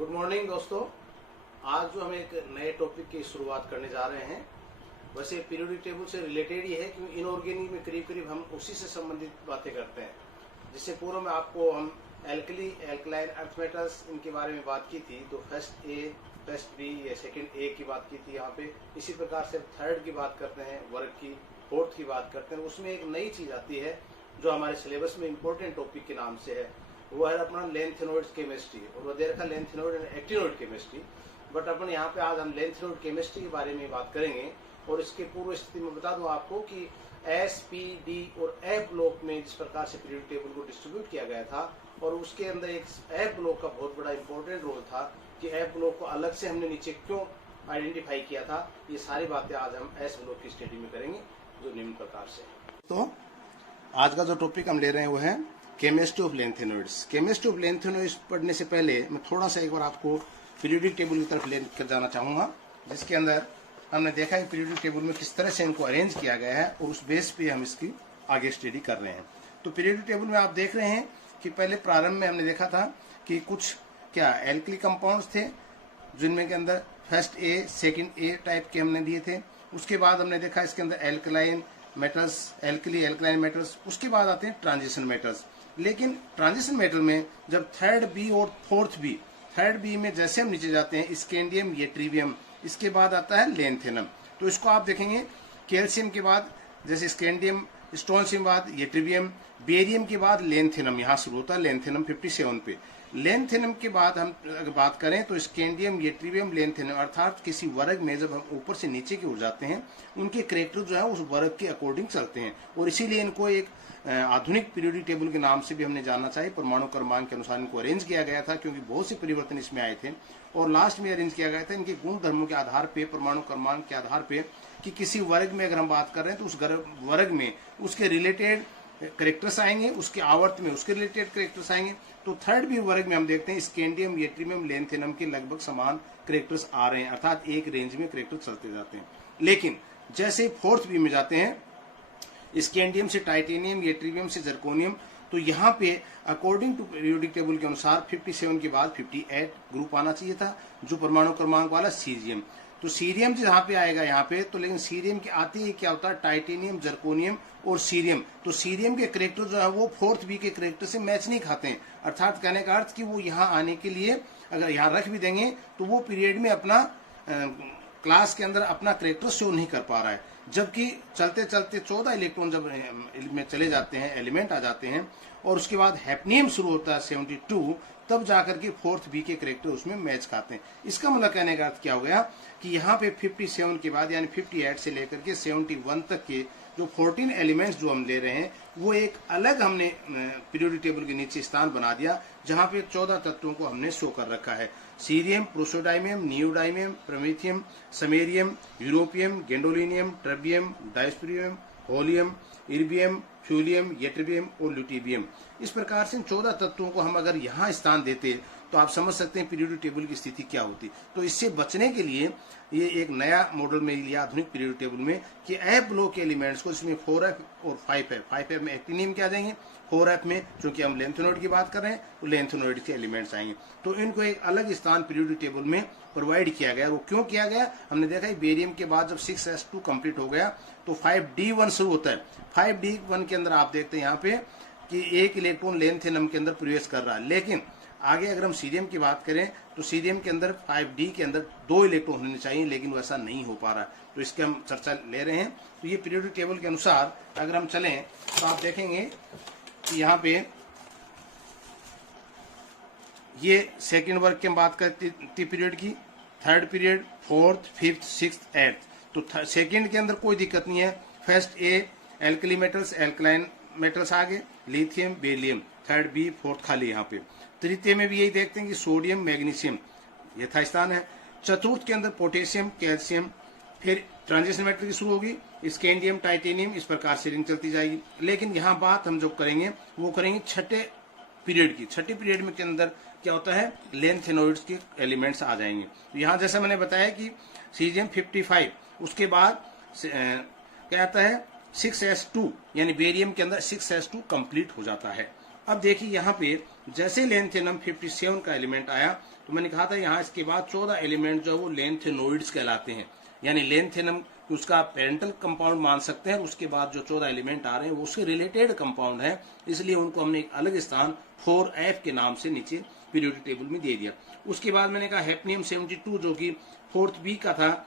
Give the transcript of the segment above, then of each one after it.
Good morning दोस्तों। आज जो हम एक नए टॉपिक की शुरुआत करने जा रहे हैं, वैसे पीरियोडिक टेबल से रिलेटेड ही है क्योंकि इनऑर्गेनिक में करीब करीब हम उसी से संबंधित बातें करते हैं। जिससे पूर्व में आपको हम एल्कली, एल्कलाइन, अर्थ मेटल्स इनके बारे में बात की थी, तो फर्स्ट ए, फर्स्ट बी या सेकंड ए की बात की थी यहाँ पे। इसी प्रकार से थर्ड की बात करते हैं, वर्ग की, फोर्थ की बात करते हैं। उसमें एक नई चीज आती है जो हमारे सिलेबस में इम्पोर्टेंट टॉपिक के नाम से है, वो है अपना लेंथेनॉइड केमिस्ट्री, और वो दे रखा lanthanoid and actinoid chemistry. But अपन यहाँ पे आज हम लेंथेनॉइड केमिस्ट्री के बारे में बात करेंगे। और इसके पूर्व स्थिति में बता दूं आपको कि एस, पी, डी और एफ ब्लॉक में जिस प्रकार से पीरियोडिक टेबल को डिस्ट्रीब्यूट किया गया था, और उसके अंदर एक एफ ब्लॉक का बहुत बड़ा इंपॉर्टेंट रोल था कि एफ ब्लॉक को अलग से हमने नीचे क्यों आइडेंटिफाई किया था। ये सारी बातें आज हम एस ब्लॉक की स्टडी में करेंगे, जो निम्न प्रकार से। तो आज का जो टॉपिक हम ले रहे हैं वो है chemistry of lanthanoids. Chemistry of lanthanoids पढ़ने से पहले मैं थोड़ा सा एक बार आपको पीरियोडिक टेबल की तरफ लेकर जाना चाहूंगा, जिसके अंदर हमने देखा है पीरियोडिक टेबल में किस तरह से इनको अरेंज किया गया है, और उस बेस पे हम इसकी आगे स्टडी कर रहे हैं। तो पीरियोडिक टेबल में आप देख रहे हैं कि पहले प्रारंभ में हमने देखा था कि कुछ क्या एल्कली कंपाउंड्स थे, जिनमें के अंदर first A, second A type के हमने दिए थे। उसके बाद हमने देखा इसके अंदर alkaline metals, alkali alkaline metals. उसके बाद आते हैं ट्रांजिशन मेटल्स। लेकिन ट्रांजिशन मेटल में जब थर्ड बी और फोर्थ बी, थर्ड बी में जैसे हम नीचे जाते हैं स्कैंडियम, येट्रिवियम, इसके बाद आता है लेंथेनम। तो इसको आप देखेंगे कैल्शियम के बाद जैसे स्कैंडियम, स्टोनशियम के बाद येट्रिवियम, बेरियम के बाद लेंथेनम, यहाँ शुरू होता है लेंथेनम 57 पे। लेंथेनम के बाद हम अगर बात करें तो स्कैंडियम, येट्रिवियम, लेंथेनम, अर्थात किसी वर्ग में जब हम ऊपर से नीचे की ओर जाते हैं, उनके कैरेक्टर जो है उस वर्ग के अकॉर्डिंग चलते हैं, और इसीलिए इनको एक आधुनिक पीरियोडिक टेबल के नाम से भी हमने जानना चाहिए। परमाणु क्रमांक के अनुसार इनको अरेंज किया गया था, क्योंकि बहुत से परिवर्तन इसमें आए थे, और लास्ट में अरेंज किया गया था इनके गुण धर्मों के आधार पे, परमाणु क्रमांक के आधार पे, कि किसी वर्ग में अगर हम बात कर रहे हैं तो उस वर्ग में उसके रिलेटेड करेक्टर्स आएंगे, उसके आवर्त में उसके रिलेटेड करेक्टर्स आएंगे। तो थर्ड बी वर्ग में हम देखते हैं स्कैंडियम, येट्रिवियम, लेंथेनम के लगभग समान करेक्टर्स आ रहे हैं, अर्थात एक रेंज में करेक्टर चलते जाते हैं। लेकिन जैसे फोर्थ बी में जाते हैं, स्कैंडियम से टाइटेनियम, येट्रिवियम से जर्कोनियम, तो यहाँ पे अकॉर्डिंग टू पीरियोडिक टेबल के अनुसार 57 के बाद 58 ग्रुप आना चाहिए था, जो परमाणु क्रमांक वाला सीरियम। तो सीरियम जहाँ पे आएगा यहाँ पे, तो लेकिन सीरियम के आते ही क्या होता है, टाइटेनियम, जर्कोनियम और सीरियम। तो सीरियम के करेक्टर जो है वो फोर्थ बी के करेक्टर से मैच नहीं खाते हैं, अर्थात कहने का अर्थ कि वो यहाँ आने के लिए अगर यहाँ रख भी देंगे तो वो पीरियड में अपना क्लास के अंदर अपना करेक्टर शो नहीं कर पा रहा है। जबकि चलते चलते 14 इलेक्ट्रॉन जब में चले जाते हैं, एलिमेंट आ जाते हैं, और उसके बाद हैप्नियम शुरू होता है 72, तब जाकर के फोर्थ बी के करेक्टर उसमें मैच खाते हैं। इसका मतलब कहने का अर्थ क्या हो गया कि यहाँ पे 57 के बाद यानी 58 से लेकर के 71 तक के जो 14 एलिमेंट्स जो हम ले रहे हैं, वो एक अलग हमने पीरियोडिक टेबल के नीचे स्थान बना दिया, जहाँ पे 14 तत्वों को हमने शो कर रखा है। Cerium, praseodymium, neodymium, promethium, samarium, europium, gadolinium, terbium, dysprosium, holmium, erbium, thulium, ytterbium और ल्यूटिबियम। इस प्रकार से 14 तत्वों को हम अगर यहाँ स्थान देते तो आप समझ सकते हैं पीरियोडिक टेबल की स्थिति क्या होती। तो इससे बचने के लिए ये एक नया मॉडल में लिया आधुनिक पीरियोडिक टेबल में कि एफ ब्लॉक के एलिमेंट्स को, इसमें 4f और 5f, 5f में एक्टिनियम के आ जाएंगे, 4f में चूंकि हम लेंथेनॉइड की बात कर रहे हैं तो लेंथेनॉइड के एलिमेंट्स आएंगे। तो इनको एक अलग स्थान पीरियोडिक टेबल में प्रोवाइड किया गया। वो क्यों किया गया, हमने देखा है बेरियम के बाद जब 6s2 कंप्लीट हो गया तो 5d1 शुरू होता है। 5d1 के अंदर आप देखते हैं यहाँ पे कि एक इलेक्ट्रॉन लेंथेनम के अंदर प्रवेश कर रहा है। लेकिन आगे अगर हम सीरियम की बात करें तो सीरियम के अंदर 5d के अंदर 2 इलेक्ट्रॉन होने चाहिए, लेकिन वैसा नहीं हो पा रहा है। तो इसके हम चर्चा ले रहे हैं। तो ये पीरियोडिक टेबल के अनुसार अगर हम चलें तो आप देखेंगे कि यहाँ पे ये सेकेंड वर्ग की हम बात करते पीरियड की, third period, fourth, fifth, sixth, eighth. तो सेकेंड के अंदर कोई दिक्कत नहीं है। First A alkali metals, alkaline metals आगे, lithium, beryllium, third B, fourth खाली यहाँ पे। तृतीय में भी यही देखते हैं कि सोडियम, मैग्नीशियम यथास्थान है। चतुर्थ के अंदर पोटेशियम, कैल्शियम, फिर ट्रांजिशन मेटल की शुरू होगी, स्कैंडियम, टाइटेनियम, इस प्रकार से रिंग चलती जाएगी। लेकिन यहाँ बात हम जो करेंगे वो करेंगे छठे पीरियड की। छठे पीरियड में के अंदर क्या होता है, लेंथेनॉइड्स के एलिमेंट्स आ जाएंगे। यहाँ जैसे मैंने बताया कि सीरियम 55, उसके बाद क्या आता है 6s2, यानी बेरियम के अंदर 6s2 कंप्लीट हो जाता है। अब देखिए यहाँ पे जैसे लेंथेनम 57 का एलिमेंट आया तो मैंने कहा था यहाँ इसके बाद 14 एलिमेंट जो है वो लेंथेनोइड्स कहलाते हैं, यानी लेंथेनम उसका पेरेंटल कंपाउंड मान सकते हैं। उसके बाद जो 14 एलिमेंट आ रहे हैं वो उसके रिलेटेड कंपाउंड है, इसलिए उनको हमने एक अलग स्थान 4F के नाम से नीचे पीरियोडिक टेबल में दे दिया। उसके बाद मैंने कहा हैप्नियम 72 जो कि 4th बी का था,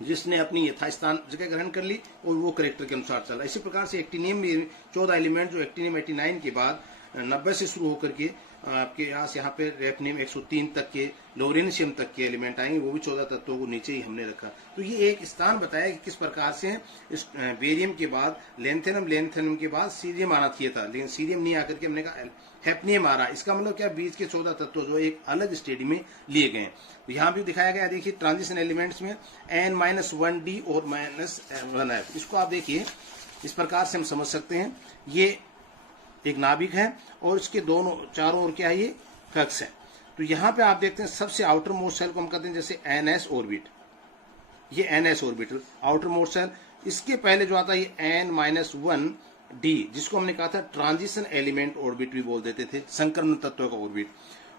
जिसने अपनी यथास्थान जगह ग्रहण कर ली और वो करेक्टर के अनुसार चला। इसी प्रकार से एक्टिनियम में 14 एलिमेंट जो एक्टिनियम 89 के बाद 90 से शुरू होकर के आपके यहाँ पे रेफनियम 103 तक के, लोरेंशियम तक के एलिमेंट आएंगे, वो भी 14 तत्वों को नीचे ही हमने रखा। तो ये एक स्थान बताया कि किस प्रकार से इस बेरियम के बाद लेंथेनम, लेंथेनम के बाद सीरियम आना चाहिए था, लेकिन सीरियम नहीं आकर के हमने कहा हैप्नियम आ रहा। इसका मतलब क्या, बीच के 14 तत्व जो एक अलग स्टेडी में लिए गए। तो यहाँ भी दिखाया गया, देखिए ट्रांजिशन एलिमेंट्स में N-1D और -1F, इसको आप देखिए इस प्रकार से हम समझ सकते हैं। ये एक नाभिक है और इसके दोनों चारों ओर क्या है, ये कक्ष है। तो यहाँ पे आप देखते हैं सबसे आउटर मोस्ट सेल को हम कहते हैं जैसे NS ऑर्बिट, ये NS orbital outermost shell. इसके पहले जो आता है ये N-1D, जिसको हमने कहा था ट्रांजिशन एलिमेंट ऑर्बिट भी बोल देते थे, संक्रमण तत्व का ऑर्बिट।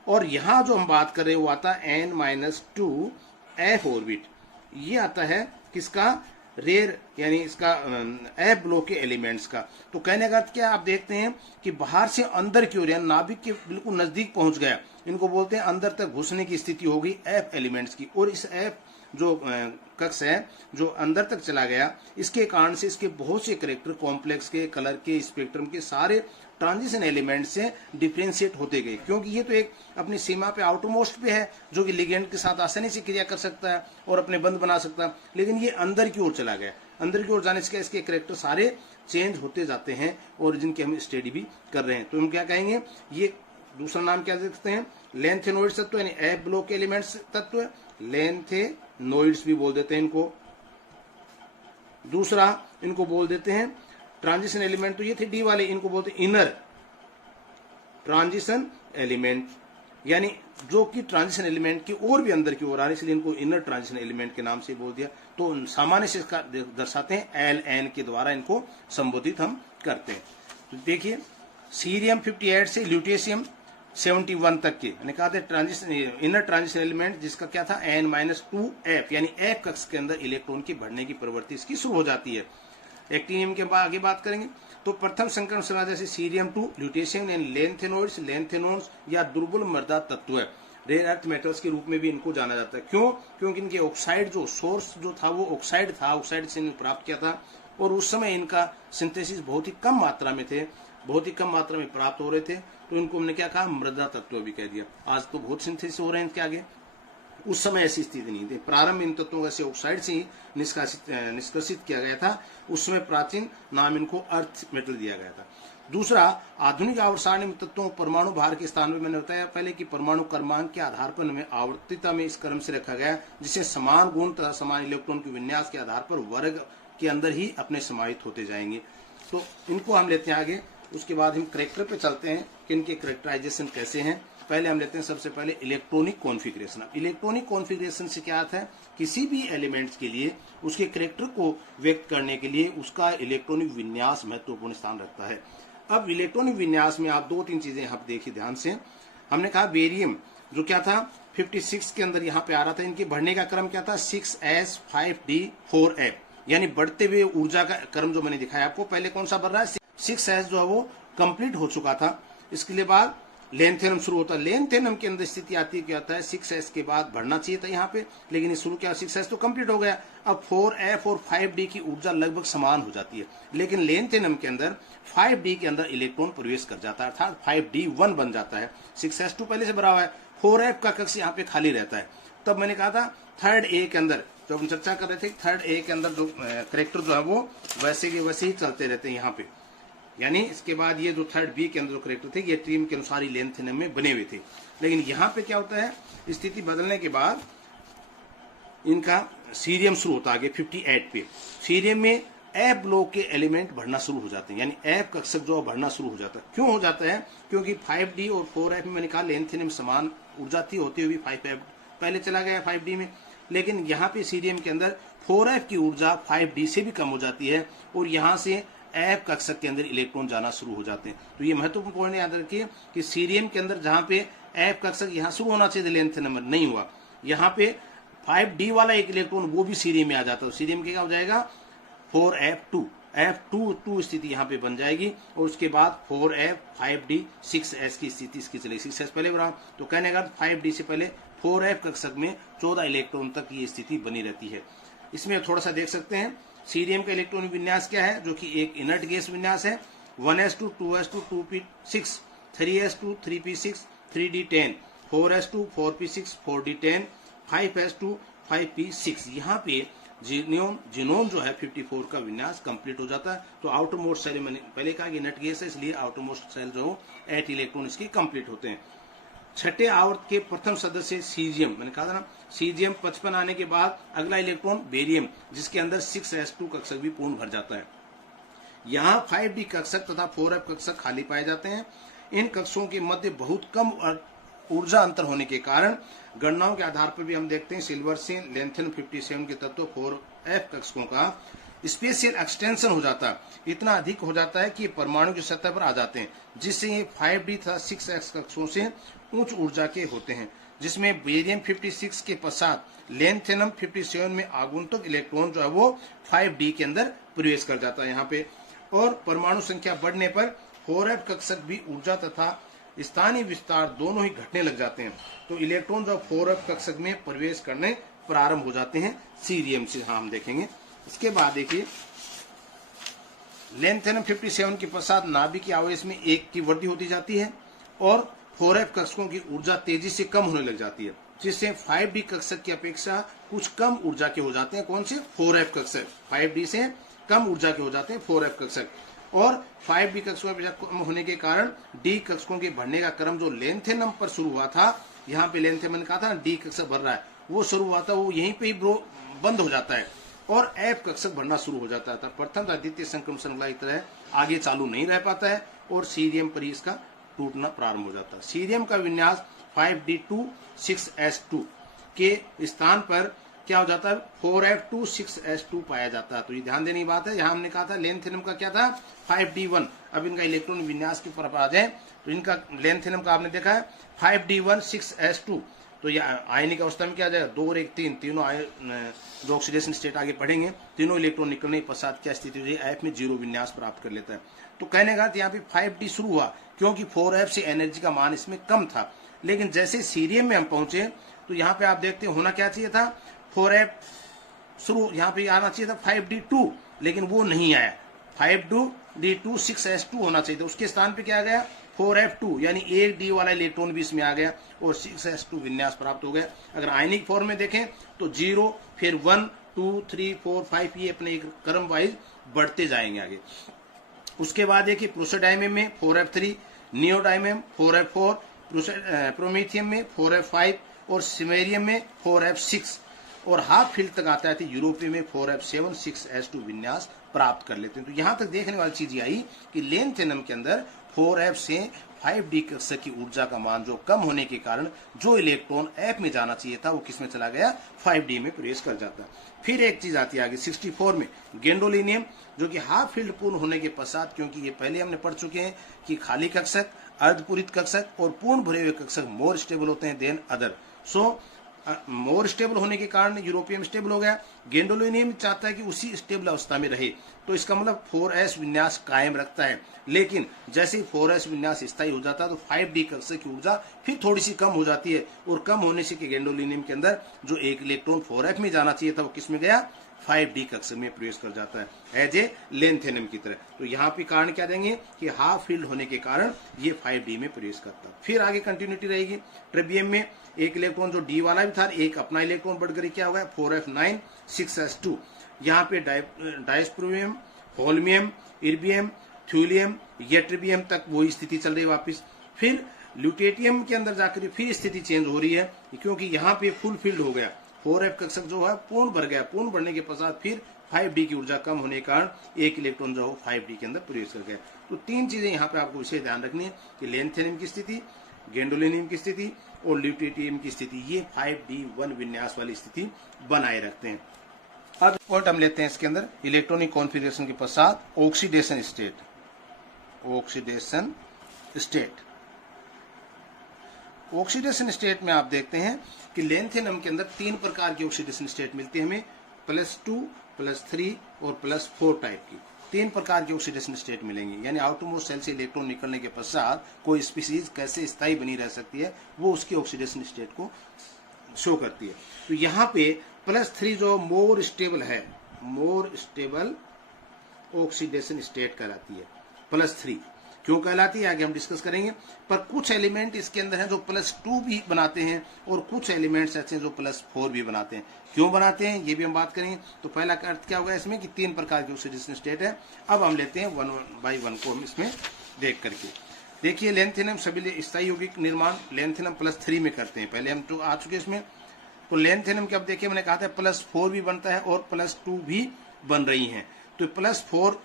और यहाँ जो हम बात कर रहे हैं वो आता है N-2F ऑर्बिट, ये आता है किसका, रेयर यानी इसका एफ ब्लॉक के एलिमेंट्स का। तो कहने का अर्थ क्या, आप देखते हैं कि बाहर से अंदर की ओर यानी नाभिक के बिल्कुल नजदीक पहुंच गया, इनको बोलते हैं अंदर तक घुसने की स्थिति होगी एफ एलिमेंट्स की। और इस एफ जो कक्ष है जो अंदर तक चला गया, इसके कारण से इसके बहुत से करेक्टर कॉम्प्लेक्स के, कलर के, स्पेक्ट्रम के सारे ट्रांजिशन एलिमेंट से डिफ्रेंशिएट होते गए, क्योंकि ये तो एक अपनी सीमा पे आउटरमोस्ट पे है जो कि लिगेंड के साथ आसानी से क्रिया कर सकता है और अपने बंध बना सकता है, लेकिन ये अंदर की ओर चला गया। अंदर की ओर जाने से इसके करेक्टर सारे चेंज होते जाते हैं और जिनके हम स्टडी भी कर रहे हैं। तो हम क्या कहेंगे, ये दूसरा नाम क्या देखते हैं, लेंथेनोइड्स तत्व यानी एफ ब्लॉक एलिमेंट्स तत्व, लेंथेनोइड्स भी बोल देते हैं इनको। दूसरा इनको बोल देते हैं ट्रांजिशन एलिमेंट, तो ये थे डी वाले, इनको बोलते हैं इनर ट्रांजिशन एलिमेंट, यानी जो कि ट्रांजिशन एलिमेंट की और भी अंदर की ओर आ रहे, इसलिए इनको इनर ट्रांजिशन एलिमेंट के नाम से बोल दिया। तो सामान्य से इसका दर्शाते हैं LN के द्वारा इनको संबोधित हम करते हैं। तो देखिए सीरियम 58 से ल्यूटेशियम 71 तक के मैंने कहा था ट्रांजिशन इनर ट्रांजिशन एलिमेंट, जिसका क्या था N-2F, यानी F कक्ष के अंदर इलेक्ट्रॉन की बढ़ने की प्रवृत्ति इसकी शुरू हो जाती है। एक्टिनियम के बाद आगे बात करेंगे तो प्रथम संकरण संरचना जैसे सीरियम 2, ल्यूटेशियम यानी लेंथेनोइड्स, लेंथेनोन्स या दुर्बल मृदा तत्व है, रेयर अर्थ मेटल्स के रूप में भी इनको जाना जाता है। क्यों, क्योंकि इनके ऑक्साइड जो सोर्स जो था वो ऑक्साइड था, ऑक्साइड से इन्हें प्राप्त किया था और उस समय इनका सिंथेसिस बहुत ही कम मात्रा में थे, बहुत ही कम मात्रा में प्राप्त हो रहे थे, तो इनको हमने क्या कहा, मृदा तत्व भी कह दिया। आज तो बहुत सिंथेसिस हो रहे हैं इनके आगे, उस समय ऐसी स्थिति नहीं थी। प्रारंभ इन तत्वों से ऑक्साइड से ही निष्कर्षित किया गया था, उस समय प्राचीन नाम इनको अर्थ मेटल दिया गया था। दूसरा, आधुनिक आवर्त सारणी में तत्वों परमाणु भार के स्थान में मैंने बताया पहले कि परमाणु क्रमांक के आधार पर हमें आवर्तिता में इस क्रम से रखा गया, जिससे समान गुण तथा समान इलेक्ट्रॉन के विन्यास के आधार पर वर्ग के अंदर ही अपने समाहित होते जाएंगे। तो इनको हम लेते हैं आगे, उसके बाद हम करेक्टर पे चलते हैं कि इनके करेक्टराइजेशन कैसे हैं। पहले हम लेते हैं सबसे पहले इलेक्ट्रॉनिक कॉन्फ़िगरेशन। इलेक्ट्रॉनिक कॉन्फ़िगरेशन से क्या आता है, किसी भी एलिमेंट्स के लिए उसके करेक्टर को व्यक्त करने के लिए उसका इलेक्ट्रॉनिक विन्यास महत्वपूर्ण स्थान रखता है। अब इलेक्ट्रॉनिक विन्यास में आप 2-3 चीजें यहाँ देखिए ध्यान से। हमने कहा बेरियम जो क्या था 56 के अंदर यहाँ पे आ रहा था, इनके बढ़ने का क्रम क्या था 6s 5d 4f, यानी बढ़ते हुए ऊर्जा का क्रम जो मैंने दिखाया आपको। पहले कौन सा बढ़ रहा है, 6s जो है वो कंप्लीट हो चुका था, इसके लिए बाद लेंथेनम शुरू होता है। लेंथेनम के अंदर स्थिति आती है क्या होता है 6s के बाद बढ़ना चाहिए था यहाँ पे, लेकिन ये शुरू क्या 6s तो कंप्लीट हो गया। अब 4f और 5d की ऊर्जा लगभग समान हो जाती है, लेकिन लेंथेनम के अंदर 5d के अंदर इलेक्ट्रॉन प्रवेश कर जाता है, अर्थात 5d1 बन जाता है। 6s2 पहले से भरा हुआ है, 4f का कक्ष यहाँ पे खाली रहता है। तब मैंने कहा था थर्ड ए के अंदर जब हम चर्चा कर रहे थे, थर्ड ए के अंदर जो करेक्टर जो है वो वैसे के वैसे ही चलते रहते हैं यहाँ पे, यानी इसके बाद ये जो थर्ड बी के अंदर जो करेक्टर थे ये ट्रीम के अनुसार ही लेंथेनम में बने हुए थे। लेकिन यहाँ पे क्या होता है, स्थिति बदलने के बाद इनका सीरियम शुरू होता है आगे 58 पे। सीरियम में एफ ब्लॉक के एलिमेंट बढ़ना शुरू हो जाते हैं, यानी एफ कक्षक जो बढ़ना शुरू हो जाता है। क्यों हो जाता है, क्योंकि 5d और 4f में मैंने कहा लेंथेनम समान ऊर्जा थी, होती हुई 5f पहले चला गया 5d में, लेकिन यहाँ पे सीरियम के अंदर 4f की ऊर्जा 5d से भी कम हो जाती है और यहाँ से F कक्षक के अंदर इलेक्ट्रॉन जाना शुरू हो जाते हैं। तो ये महत्वपूर्ण पॉइंट याद रखिए कि सीरियम के अंदर जहां पे F कक्षक यहाँ शुरू होना चाहिए लेंथ नंबर, नहीं हुआ, यहाँ पे 5d वाला एक इलेक्ट्रॉन वो भी सीरियम में आ जाता है। सीरियम के क्या हो जाएगा 4f2, F2 स्थिति यहाँ पे बन जाएगी और उसके बाद 4f 5d 6s की स्थिति इसकी चलेगी। 6s पहले बना, तो कहने का 5d से पहले 4f कक्षक में 14 इलेक्ट्रॉन तक ये स्थिति बनी रहती है। इसमें थोड़ा सा देख सकते हैं सीरियम का इलेक्ट्रॉन विन्यास क्या है, जो कि एक इनर्ट गैस विन्यास है। 1s2 2s2 2p6 3s2 3p6 3d10 4s2 4p6 4d10 5s2 5p6। यहाँ पे जीनोम जो है 54 का विन्यास कंप्लीट हो जाता है। तो आउटर मोस्ट सेल, मैंने पहले कहा कि नट गैस है इसलिए आउटर मोस्ट सेल जो 8 इलेक्ट्रॉन इसके कंप्लीट होते हैं। छठे आवर्त के प्रथम सदस्य सीजियम, मैंने कहा था ना सीजियम 55 आने के बाद अगला इलेक्ट्रॉन बेरियम, जिसके अंदर 6s2 कक्षक भी पूर्ण भर जाता है। यहाँ 5d कक्षक तथा 4f कक्षक खाली पाए जाते हैं। इन कक्षों के मध्य बहुत कम ऊर्जा अंतर होने के कारण गणनाओं के आधार पर भी हम देखते हैं सिल्वर से लेंथन 57 के तत्व 4f कक्षकों का स्पेशियल एक्सटेंशन हो जाता है, इतना अधिक हो जाता है कि परमाणु की सतह पर आ जाते हैं, जिससे ये 5d तथा 6s कक्षों से उच्च ऊर्जा के होते हैं, जिसमें बेरियम 56 के पश्चात लेंथेनम 57 में आगुंतुक इलेक्ट्रॉन जो है वो 5d के अंदर प्रवेश कर जाता है यहाँ पे। और परमाणु संख्या बढ़ने पर 4f कक्षक भी ऊर्जा तथा स्थानीय विस्तार दोनों ही घटने लग जाते हैं। तो इलेक्ट्रॉन जो 4f कक्षक में प्रवेश करने प्रारंभ हो जाते हैं सीरियम से। हाँ, हम देखेंगे। इसके बाद देखिए लेंथेनम 57 के पश्चात नाभिक के आवेश में 1 की वृद्धि होती जाती है और 4f कक्षकों की ऊर्जा तेजी से कम होने लग जाती है, जिससे 5d कक्षक की अपेक्षा कुछ कम ऊर्जा के हो जाते हैं। कौन से 4f कक्षक 5d से कम ऊर्जा के हो जाते हैं 4f कक्षक। और 5d कक्षकों की कम होने के कारण d कक्षकों के बढ़ने का क्रम जो लेंथेनम पर शुरू हुआ था, यहाँ पे लेंथेनम ने कहा था d कक्षक बढ़ रहा है, वो शुरू हुआ था वो यहीं पे ही बंद हो जाता है और f कक्षक बढ़ना शुरू हो जाता है। प्रथम तथा द्वितीय संक्रमण श्रृंखला की तरह आगे चालू नहीं रह पाता है और सीरियम पर ही इसका टूटना प्रारंभ हो जाता है। सीरियम का विन्यास 5d2 6s2 के स्थान पर क्या हो जाता है 4f2 6s2 पाया जाता है। तो ये ध्यान देने की बात है। यहाँ हमने कहा था लेंथेनम का क्या था 5d1। अब इनका इलेक्ट्रॉन विन्यास के ऊपर आ जाए तो इनका लेंथेनम का आपने देखा है 5d1 6s2। तो ये आयनिक अवस्था में क्या आ जाएगा 2 और 1 3, तीनों जो ऑक्सीडेशन स्टेट आगे पढ़ेंगे, तीनों इलेक्ट्रॉन निकलने के पश्चात क्या स्थिति हो जाए F में 0 विन्यास प्राप्त कर लेता है। तो कहने का यहाँ पे 5d शुरू हुआ क्योंकि 4f से एनर्जी का मान इसमें कम था, लेकिन जैसे सीरियम में हम पहुंचे तो यहाँ पे आप देखते होना क्या चाहिए था 4f शुरू यहाँ पे आना चाहिए था 5d2, लेकिन वो नहीं आया। 5d2 6s2 होना चाहिए था, उसके स्थान पे क्या आ गया 4f2, यानी 1d वाला इलेक्ट्रॉन भी इसमें आ गया और 6s2 विन्यास प्राप्त हो गया। अगर आयनिक फॉर्म में देखें तो 0 फिर 1 2 3 4 5 ये अपने एक क्रम वाइज बढ़ते जाएंगे आगे। उसके बाद देखिए प्रोसोडाइमियम में 4f3, नियोडाइमियम 4f4, प्रोमीथियम में 4f5 और सिमेरियम में 4f6 और हाफ फील्ड तक आता है तो यूरोपियम में 4f7 6s2 विन्यास प्राप्त कर लेते हैं। तो यहां तक देखने वाली चीज आई कि लेंथेनम के अंदर 4f से 5d कक्षक की ऊर्जा का मान जो कम होने के कारण जो इलेक्ट्रॉन f में जाना चाहिए था वो किसमें चला गया 5d में प्रवेश कर जाता है। फिर एक चीज आती है आगे 64 में गैंडोलिनियम, जो कि हाफ फील्ड पूर्ण होने के पश्चात, क्योंकि ये पहले हमने पढ़ चुके हैं कि खाली कक्षक, अर्धपूरित कक्षक और पूर्ण भरे हुए कक्षक मोर स्टेबल होते हैं देन अदर। सो मोर स्टेबल होने के कारण यूरोपियम स्टेबल हो गया। गैंडोलिनियम चाहता है कि उसी स्टेबल अवस्था में रहे, तो इसका मतलब 4s विन्यास कायम रखता है, लेकिन जैसे ही 4s विन्यास स्थायी हो जाता है तो 5d कक्षक की ऊर्जा फिर थोड़ी सी कम हो जाती है और कम होने से गैंडोलिनियम के अंदर जो एक इलेक्ट्रॉन 4f में जाना चाहिए था वो किसमें गया 5d कक्षक में प्रवेश कर जाता है एज ए लेंथेनम की तरह। तो यहाँ पे कारण क्या देंगे कि हाफ फील्ड होने के कारण ये 5d में प्रवेश करता है। फिर आगे कंटिन्यूटी रहेगी। ट्रिबियम में एक इलेक्ट्रॉन जो d वाला भी था, एक अपना इलेक्ट्रॉन बढ़कर क्या हो गया 4f9 6s2। यहाँ पे डायस्प्रोबियम, होल्मियम, इर्बियम, थ्यूलियम, येट्रिबियम तक वही स्थिति चल रही है वापिस। फिर ल्यूटेटियम के अंदर जाकर फिर स्थिति चेंज हो रही है क्योंकि यहाँ पे फुल फील्ड हो गया, 4f कक्षक जो है पूर्ण भर गया। पूर्ण भरने के पश्चात फिर 5d की ऊर्जा कम होने के कारण एक इलेक्ट्रॉन जो 5d के अंदर प्रवेश कर गया। तो तीन चीजें यहाँ पे आपको विशेष ध्यान रखनी है कि लेंथेनियम की स्थिति, गैंडोलिनियम की स्थिति और ल्यूटेटियम की स्थिति, ये 5d1 विन्यास वाली स्थिति बनाए रखते हैं। अब पॉइंट हम लेते हैं इसके अंदर इलेक्ट्रॉनिक कॉन्फ़िगरेशन के पश्चात oxidation state. Oxidation state, oxidation state में आप देखते हैं कि लेंथेनम के अंदर 3 प्रकार की ऑक्सीडेशन स्टेट मिलती है हमें, +2, +3 और +4 टाइप की 3 प्रकार की ऑक्सीडेशन स्टेट मिलेंगी। यानी आउटरमोस्ट सेल से इलेक्ट्रॉन निकलने के पश्चात कोई स्पीसीज कैसे स्थायी बनी रह सकती है वो उसकी ऑक्सीडेशन स्टेट को शो करती है। तो यहाँ पे +3 जो मोर स्टेबल है, मोर स्टेबल ऑक्सीडेशन स्टेट कहलाती है। +3 क्यों कहलाती है आगे हम डिस्कस करेंगे, पर कुछ एलिमेंट इसके अंदर हैं जो +2 भी बनाते हैं और कुछ एलिमेंट्स ऐसे हैं जो +4 भी बनाते हैं। क्यों बनाते हैं ये भी हम बात करेंगे। तो पहला का अर्थ क्या होगा इसमें कि 3 प्रकार की ऑक्सीडेशन स्टेट है। अब हम लेते हैं 1 बाय 1 को हम इसमें देख करके। देखिए लेंथेनम सभी स्थायी यौगिक निर्माण लेंथेनम +3 में करते हैं। पहले हम तो आ चुके इसमें। तो लेंथेनम के अब देखिए मैंने कहा था +4 भी बनता है और +2 भी बन रही हैं। तो +4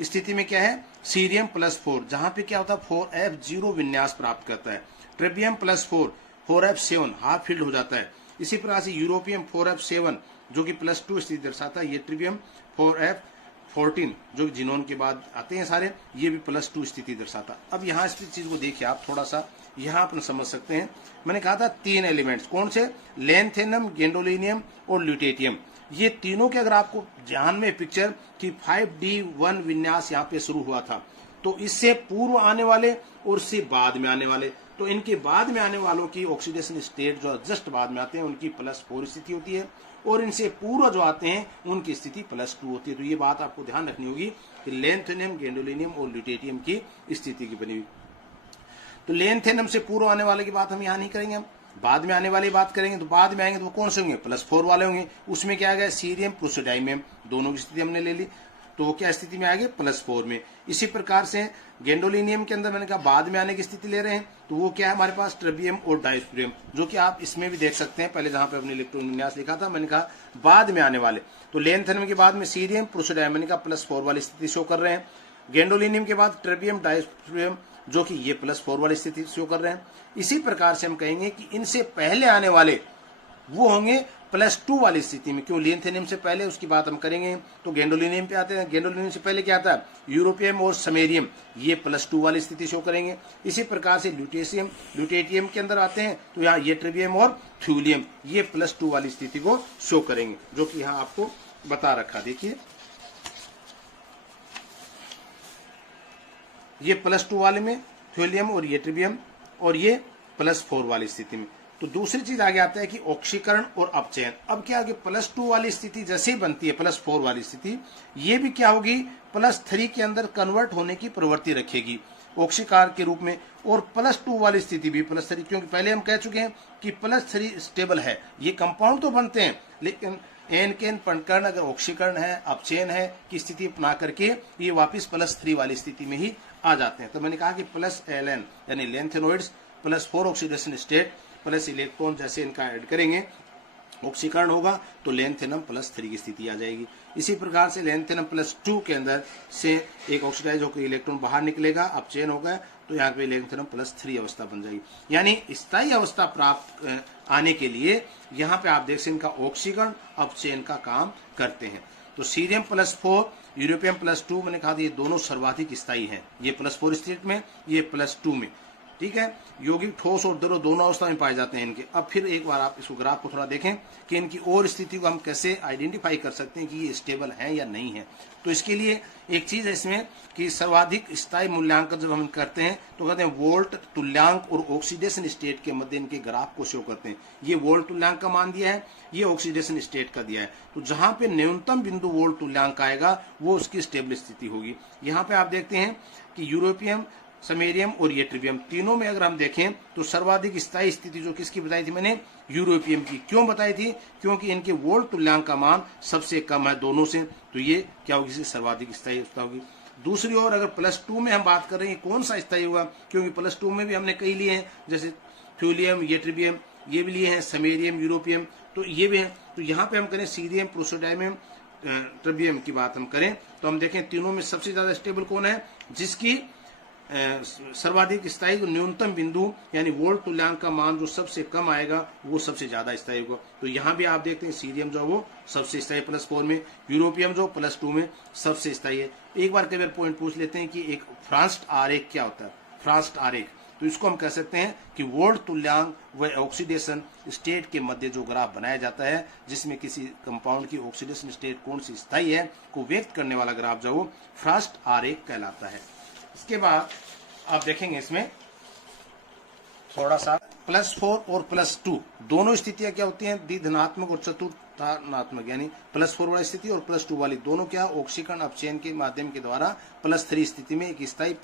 स्थिति में क्या है, सीरियम +4 जहां पे क्या होता है 4f0 विन्यास प्राप्त करता है। ट्रिबियम +4 4f7 हाफ फील्ड हो जाता है। इसी प्रकार से यूरोपियम 4f7 जो कि +2 स्थिति दर्शाता है। ये ट्रिबियम 4f14 जो जिनोन के बाद आते हैं सारे, ये भी +2 स्थिति दर्शाता। अब यहाँ इस चीज को देखिए आप थोड़ा सा यहाँ अपन समझ सकते हैं। मैंने कहा था 3 एलिमेंट्स कौन से, लेंथेनम, गैंडोलिनियम और ल्यूटेटियम। ये तीनों के अगर आपको ध्यान में पिक्चर कि 5D1 विन्यास यहाँ पे शुरू हुआ था, तो इससे पूर्व आने वाले और इससे बाद में आने वाले, तो इनके बाद में आने वालों की ऑक्सीडेशन स्टेट जो जस्ट बाद में आते हैं उनकी +4 स्थिति होती है और इनसे पूर्व जो आते हैं उनकी स्थिति +2 होती है। तो ये बात आपको ध्यान रखनी होगी कि लेंथेनियम, गैंडोलिनियम और ल्यूटेटियम की स्थिति की बनी हुई। तो लेंथेनम से पूर्व आने वाले की बात हम यहाँ नहीं करेंगे, हम बाद में आने वाली बात करेंगे। तो बाद में आएंगे तो वो कौन से होंगे, +4 वाले होंगे। उसमें क्या आ गया, सीरियम, प्रोसोडाइमियम, दोनों की स्थिति हमने ले ली, तो वो क्या स्थिति में आ गए, +4 में। इसी प्रकार से गैंडोलिनियम के अंदर मैंने कहा बाद में आने की स्थिति ले रहे हैं, तो वो क्या है हमारे पास, ट्रिबियम और डायस्प्रियम, जो कि आप इसमें भी देख सकते हैं। पहले जहां पे अपने इलेक्ट्रॉन विन्यास लिखा था मैंने कहा बाद में आने वाले, तो लेंथेनम के बाद में सीरियम, प्रोसोडाइमियम मैंने कहा +4 वाली स्थिति शो कर रहे हैं। गैंडोलिनियम के बाद ट्रिबियम, डायस्प्रियम जो कि ये +4 वाली स्थिति शो कर रहे हैं। इसी प्रकार से हम कहेंगे कि इनसे पहले आने वाले वो होंगे +2 वाली स्थिति में। क्यों, लेंथेनियम से पहले, उसकी बात हम करेंगे। तो गैंडोलिनियम पे आते हैं, गैंडोलिनियम से पहले क्या आता है, यूरोपियम और समेरियम, ये +2 वाली स्थिति शो करेंगे। इसी प्रकार से ल्यूटेटियम के अंदर आते हैं, तो यहाँ ये ट्रिबियम और थ्यूलियम ये +2 वाली स्थिति को शो करेंगे, जो कि यहाँ आपको बता रखा। देखिए ये +2 वाले में थ्यूलियम और ये ट्रिबियम, और ये +4 वाली स्थिति में। तो दूसरी चीज आगे आता है कि ऑक्सीकरण और अपचयन। अब क्या आगे +2 वाली स्थिति जैसे ही बनती है +4 वाली स्थिति, ये भी क्या होगी, +3 के अंदर कन्वर्ट होने की प्रवृत्ति रखेगी ऑक्सीकार के रूप में। और +2 वाली स्थिति भी +3, क्योंकि पहले हम कह चुके हैं कि +3 स्टेबल है। ये कंपाउंड तो बनते हैं लेकिन एनकेन पंकर्ण अगर ऑक्सीकरण है, अपचयन है की स्थिति अपना करके ये वापिस +3 वाली स्थिति में ही आ जाते हैं। तो मैंने कहा कि +Ln यानी lanthanoids +4 oxidation state plus electron जैसे इनका ऐड करेंगे ऑक्सीकरण होगा तो लेंथेनम +3 की स्थिति आ जाएगी। इसी प्रकार से लेंथेनम +2 के अंदर से एक ऑक्सीडाइज होकर इलेक्ट्रॉन बाहर निकलेगा, अपचयन होगा, तो यहाँ पे लेंथेनम +3 अवस्था बन जाएगी। यानी स्थायी अवस्था प्राप्त आने के लिए यहाँ पे आप देख सकते इनका ऑक्सीकरण अपचयन का काम करते हैं। तो सीरियम +4, यूरोपियम +2 मैंने कहा था ये दोनों सर्वाधिक स्थायी हैं, ये +4 स्टेट में, ये +2 में। ठीक है, यौगिक ठोस और द्रव दोनों अवस्था में पाए जाते हैं इनके। अब फिर एक बार आप इसको ग्राफ को थोड़ा देखें कि इनकी और स्थिति को हम कैसे आइडेंटिफाई कर सकते हैं कि ये स्टेबल है या नहीं है। तो इसके लिए एक चीज है इसमें कि सर्वाधिक स्थायी मूल्यांकन जब हम करते हैं तो कहते हैं वोल्ट तुल्यांक और ऑक्सीडेशन स्टेट के मध्य इनके ग्राफ को शो करते हैं। ये वोल्ट तुल्यांक का मान दिया है, ये ऑक्सीडेशन स्टेट का दिया है। तो जहां पे न्यूनतम बिंदु वोल्ट तुल्यांक आएगा वो उसकी स्टेबल स्थिति होगी। यहाँ पे आप देखते हैं कि यूरोपियम, समेरियम और ये ट्रिबियम तीनों में अगर हम देखें तो सर्वाधिक स्थायी स्थिति जो किसकी बताई थी मैंने, यूरोपियम की। क्यों बताई थी, क्योंकि इनके वोल्ट तुल्यांक का मान सबसे कम है दोनों से, तो ये क्या होगी, सर्वाधिक स्थायी अवस्था होगी। दूसरी ओर अगर +2 में हम बात कर रहे हैं कौन सा स्थायी होगा, क्योंकि +2 में भी हमने कई लिए हैं, जैसे थ्यूलियम, ये ट्रिबियम, ये भी लिए हैं, समेरियम, यूरोपियम, तो ये भी है। तो यहाँ पे हम करें सीरियम, प्रोसोडाइमियम, ट्रिबियम की बात हम करें तो हम देखें तीनों में सबसे ज्यादा स्टेबल कौन है, जिसकी सर्वाधिक स्थायी जो न्यूनतम बिंदु यानी वोल्ट तुल्यांक का मान जो सबसे कम आएगा वो सबसे ज्यादा स्थायी होगा। तो यहाँ भी आप देखते हैं सीरियम जो है वो सबसे स्थायी +4 में, यूरोपियम जो +2 में सबसे स्थायी है। एक बार कई बार पॉइंट पूछ लेते हैं कि एक फ्रास्ट आरेख क्या होता है। फ्रास्ट आरेख तो इसको हम कह सकते हैं कि वोल्ट तुल्यांक व ऑक्सीडेशन स्टेट के मध्य जो ग्राफ बनाया जाता है जिसमें किसी कंपाउंड की ऑक्सीडेशन स्टेट कौन सी स्थायी है को व्यक्त करने वाला ग्राफ जो वो फ्रास्ट आरेख कहलाता है। इसके बाद आप देखेंगे इसमें थोड़ा सा +4 और +2 दोनों स्थितियां क्या होती हैं, धनात्मक और चतुर्थात्मक यानी +4 वाली स्थिति और +2 वाली दोनों क्या ऑक्सीकरण अपचयन के माध्यम के द्वारा +3 स्थिति में एक स्थायी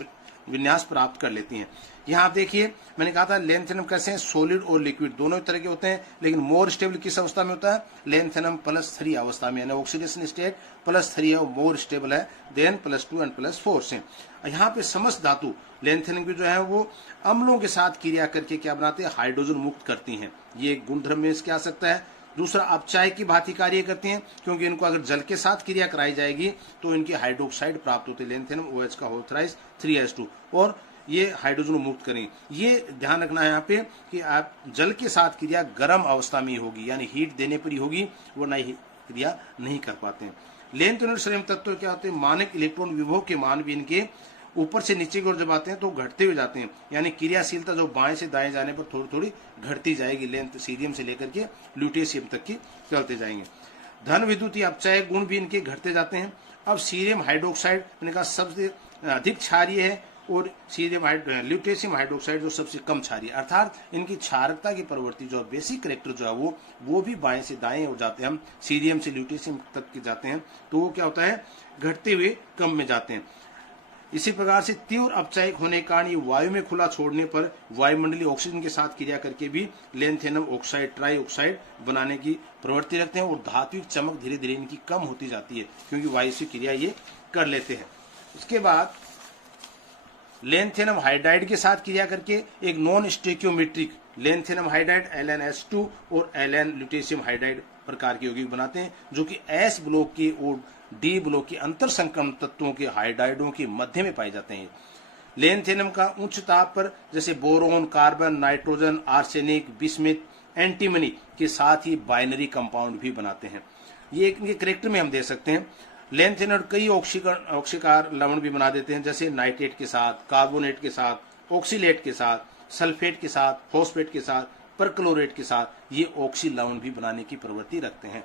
विन्यास प्राप्त कर लेती हैं। यहाँ आप देखिए मैंने कहा था लेंथेनम कैसे हैं, सॉलिड और लिक्विड दोनों तरह के होते हैं, लेकिन मोर स्टेबल किस अवस्था में होता है, लेंथेनम +3 अवस्था में, यानी ऑक्सीडेशन स्टेट +3 है और मोर स्टेबल है देन +2 एंड +4 से। यहाँ पे समस्त धातु लेंथेनम की जो है वो अम्लों के साथ क्रिया करके क्या बनाते हैं, हाइड्रोजन मुक्त करती हैं। ये गुणधर्म में इसके आ सकता है। दूसरा अपचायक की भांति कार्य करती हैं क्योंकि इनको अगर जल के साथ क्रिया कराई जाएगी तो इनकी हाइड्रोक्साइड प्राप्त होती है, लेंथेनम OH का होल थ्राइस 3s2 और ये हाइड्रोजन मुक्त करें। ये ध्यान रखना है यहाँ पे कि आप जल के साथ क्रिया गर्म अवस्था में ही होगी यानी हीट देने पर ही होगी, वरना क्रिया नहीं कर पाते हैं। लेंथेनम और सेलेनियम तत्व क्या होते हैं, मानक इलेक्ट्रॉन विभव के मान भी इनके ऊपर से नीचे की ओर जब आते हैं तो घटते हुए जाते हैं, यानी क्रियाशीलता जो बाएं से दाएं जाने पर थोड़ी थोड़ी घटती जाएगी, लेंथ सीरियम से लेकर के ल्यूटेशियम तक की चलते जाएंगे। धन विद्युतीय अपचायक गुण भी इनके घटते जाते हैं। अब सीरियम हाइड्रोक्साइड मैंने कहा सबसे अधिक क्षारीय है और सीरियम ल्यूटेशियम हाइड्रोक्साइड जो सबसे कम क्षारीय, अर्थात इनकी क्षारकता की प्रवृत्ति जो बेसिक कैरेक्टर जो है वो भी बाएं से दाएं हो जाते हैं। हम सीरियम से ल्यूटेशियम तक के जाते हैं तो वो क्या होता है, घटते हुए कम में जाते हैं। इसी प्रकार से तीव्र अपचायक होने के कारण ये वायु में खुला छोड़ने पर वायुमंडलीय ऑक्सीजन के साथ क्रिया करके भी लेंथेनम ऑक्साइड ट्राई ऑक्साइड बनाने की प्रवृत्ति रखते हैं और धात्विक चमक धीरे धीरे इनकी कम होती जाती है क्योंकि वायु से क्रिया ये कर लेते हैं। उसके बाद लेंथेनम हाइड्राइड के साथ क्रिया करके एक नॉन स्टेक्योमेट्रिक लेंथेनम हाइड्राइड LnH2 और Ln ल्यूटेशियम हाइड्राइड प्रकार के यौगिक बनाते हैं जो कि S ब्लॉक के और D ब्लॉक के अंतर संक्रमण तत्वों के हाइड्राइडों के मध्य में पाए जाते हैं। लेंथेनम का उच्च ताप पर जैसे boron, carbon, nitrogen, arsenic, bismuth, antimony के साथ ही बाइनरी कंपाउंड भी बनाते हैं। ये इनके कैरेक्टर में हम दे सकते हैं। लेंथेनम कई ऑक्सीकार लवण भी बना देते हैं जैसे नाइट्रेट के साथ, कार्बोनेट के साथ, ऑक्सीलेट के साथ, सल्फेट के साथ, फॉस्फेट के साथ, परक्लोरेट के साथ ये ऑक्सी लवण भी बनाने की प्रवृत्ति रखते हैं।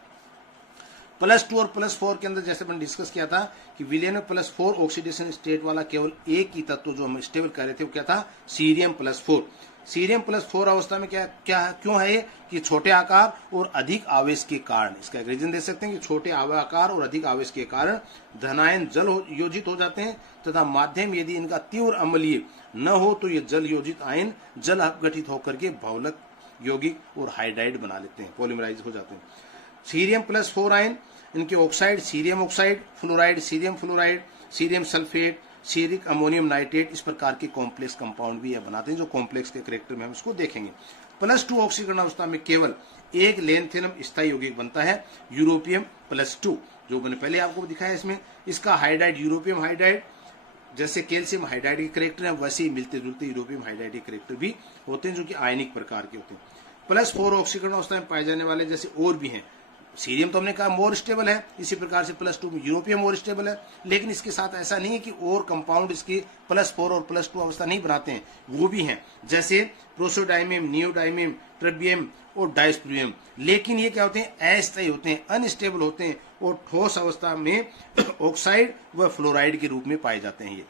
+2 और +4 के अंदर जैसे मैंने डिस्कस किया था कि विलियन में +4 ऑक्सीडेशन स्टेट वाला केवल एक ही तत्व जो हम स्टेबल कर रहे थे वो क्या था, सीरियम +4। सीरियम +4 अवस्था में क्यों है ये कि छोटे आकार और अधिक आवेश के कारण, इसका एक रीजन दे सकते हैं कि छोटे आकार और अधिक आवेश के कारण धनायन जल योजित हो जाते हैं तथा माध्यम यदि इनका तीव्र अम्लीय न हो तो ये जल योजित आयन जल अपघटित होकर के भौलक यौगिक और हाइड्राइड बना लेते हैं, पॉलीमराइज हो जाते हैं। सीरियम +4 आयन इनके oxide cerium oxide, fluoride cerium fluoride, cerium sulphate, ceric ammonium nitrate इस प्रकार के कॉम्प्लेक्स कंपाउंड भी ये बनाते हैं जो कॉम्प्लेक्स के कैरेक्टर में हम इसको देखेंगे। +2 ऑक्सीकरण अवस्था में केवल एक लेंथेनम स्थायी यौगिक बनता है, यूरोपियम +2 जो मैंने पहले आपको दिखाया। इसमें इसका हाइड्राइड यूरोपियम हाइड्राइड जैसे कैल्शियम हाइड्राइड के कैरेक्टर है वैसे ही मिलते जुलते यूरोपियम हाइड्राइड के कैरेक्टर भी होते हैं जो कि आयनिक प्रकार के होते हैं। +4 ऑक्सीकरण अवस्था में पाए जाने वाले जैसे और भी हैं, सीरियम तो हमने कहा मोर स्टेबल है, इसी प्रकार से +2 में यूरोपियम मोर स्टेबल है, लेकिन इसके साथ ऐसा नहीं है कि और कंपाउंड इसकी +4 और +2 अवस्था नहीं बनाते हैं, वो भी हैं जैसे प्रोसोडाइमियम, नियोडाइमियम, ट्रिबियम और डायस्प्रियम। लेकिन ये क्या होते हैं, अस्थायी होते हैं, अनस्टेबल होते हैं और ठोस अवस्था में ऑक्साइड व फ्लोराइड के रूप में पाए जाते हैं। ये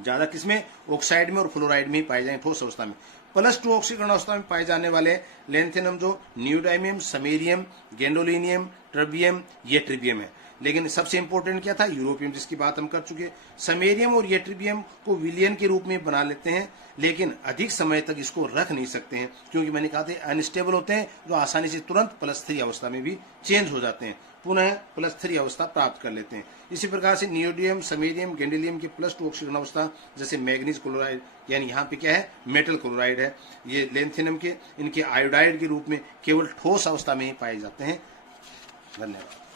ज्यादा किसमें, ऑक्साइड में और फ्लोराइड में ही पाए जाएंगे ठोस अवस्था में। +2 ऑक्सीकरण अवस्था में पाए जाने वाले लेंथेनम जो नियोडाइमियम, समेरियम, गैंडोलिनियम, ट्रिबियम, ये ट्रिबियम है। लेकिन सबसे इंपॉर्टेंट क्या था, यूरोपियम जिसकी बात हम कर चुके। समेरियम और ये ट्रिबियम को विलियन के रूप में बना लेते हैं लेकिन अधिक समय तक इसको रख नहीं सकते हैं क्योंकि मैंने कहा था अनस्टेबल होते हैं जो आसानी से तुरंत +3 अवस्था में भी चेंज हो जाते हैं, पुनः +3 अवस्था प्राप्त कर लेते हैं। इसी प्रकार से नियोडियम, समेरियम, गैंडोलिनियम के +2 ऑक्सीकरण अवस्था जैसे मैग्नीज क्लोराइड यानी यहाँ पे क्या है, मेटल क्लोराइड है, ये लेंथेनम के इनके आयोडाइड के रूप में केवल ठोस अवस्था में ही पाए जाते हैं। धन्यवाद।